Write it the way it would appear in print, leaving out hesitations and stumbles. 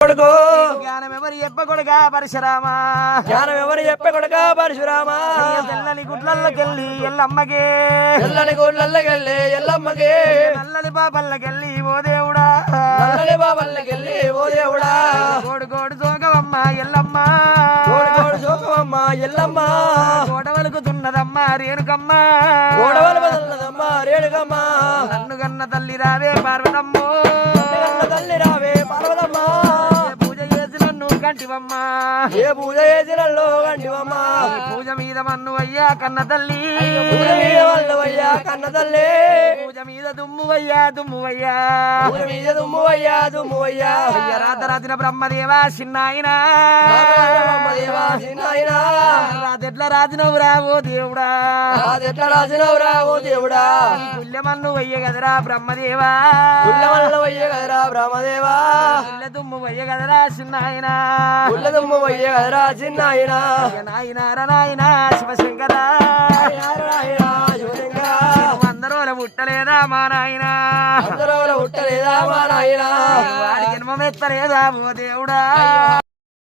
కొడుకు జ్ఞానం ఎవరు చెప్పకొడుగా పరశురామా జ్ఞానం ఎవరు చెప్పే కొడుకా పరశురామా తెల్లని గుడ్లకెళ్ళి ఎల్లమ్మకే తెల్లని గోళ్ళకెళ్ళి ఎల్లమ్మకి నల్లని పాపల్లకెళ్ళి ఓ దేవుడా నల్లని బాబల్లకెళ్ళి ఓ దేవుడా కోడు కోడు సోకవమ్మ ఎల్లమ్మ కోడి కోడి శోకమమ్మ ఎల్లమ్మ కోడవలుకుతున్నదమ్మ రేణుకమ్మ గోడవల బదల్లదమ్మ రేణుకమ్మ నన్ను కన్న తల్లి రావే పార్వతమ్మో కన్న తల్లి రావే పార్వతమ్మ పూజ చేసి నన్ను కంటివమ్మ ఏ పూజ చేసినల్లో కంటివమ్మ పూజ మీద మన్ను అయ్యా కన్న తల్లి పూజ మీద వల్లవయ్యా కన్న తల్లి పూజ మీద దుమ్మువయ్యా దుమ్మువయ్యా పూజ మీద దుమ్మువయ్యా దుమ్మువయ్యా రాత రాసిన బ్రహ్మదేవా చిన్నాయనా బ్రహ్మదేవా చిన్నాయనా రాతెట్ల రాజినవురా ఓ దేవుడా ఎట్లా రాసినవురా ఓ దేవుడా పుల్యమన్ను వయ్య కదరా బ్రహ్మదేవా పుల్లవల్లవయ్య కదరా బ్రహ్మదేవా పుల్లె దుమ్ము వయ్య కదరా చిన్నాయనా పుల్లదుమ్మవయ్య కదరా చిన్నాయనా నాయనార నాయన శివశంకర అందరూ పుట్టలేదా మా నాయన అందరూ పుట్టలేదా మా నాయనా వాడి జన్మమెత్తలేదా ఓ దేవుడా